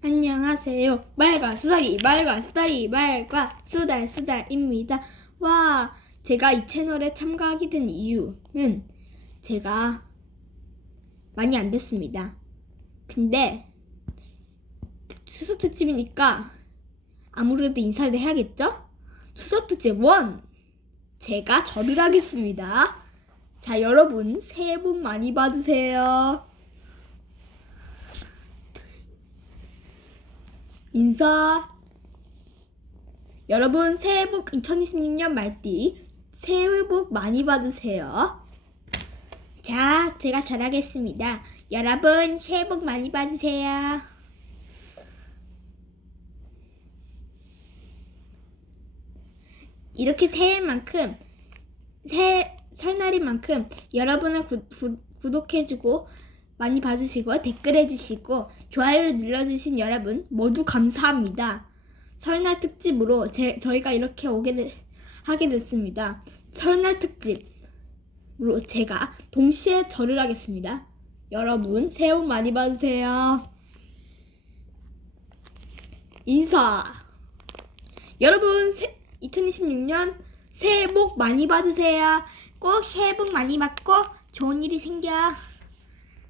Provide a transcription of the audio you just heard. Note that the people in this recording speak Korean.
안녕하세요. 말과 수다리, 말과 수다리, 말과 수달, 수달입니다. 와, 제가 이 채널에 참가하게 된 이유는 제가 많이 안 됐습니다. 근데 추석 특집이니까 아무래도 인사를 해야겠죠? 추석 특집 1! 제가 절을 하겠습니다. 자, 여러분, 새해 복 많이 받으세요. 인사. 여러분 새해 복 2026년 말띠 새해 복 많이 받으세요. 자, 제가 잘하겠습니다. 여러분 새해 복 많이 받으세요. 이렇게 새해만큼 새 설날인 만큼 여러분을 구, 구, 구독해주고 많이 봐주시고 댓글해주시고 좋아요를 눌러주신 여러분 모두 감사합니다. 설날 특집으로 제, 저희가 이렇게 오게 되- 하게 됐습니다. 설날 특집으로 제가 동시에 절을 하겠습니다. 여러분 새해 복 많이 받으세요. 인사. 여러분 새, 2026년 새해 복 많이 받으세요. 꼭 새해 복 많이 받고 좋은 일이 생겨.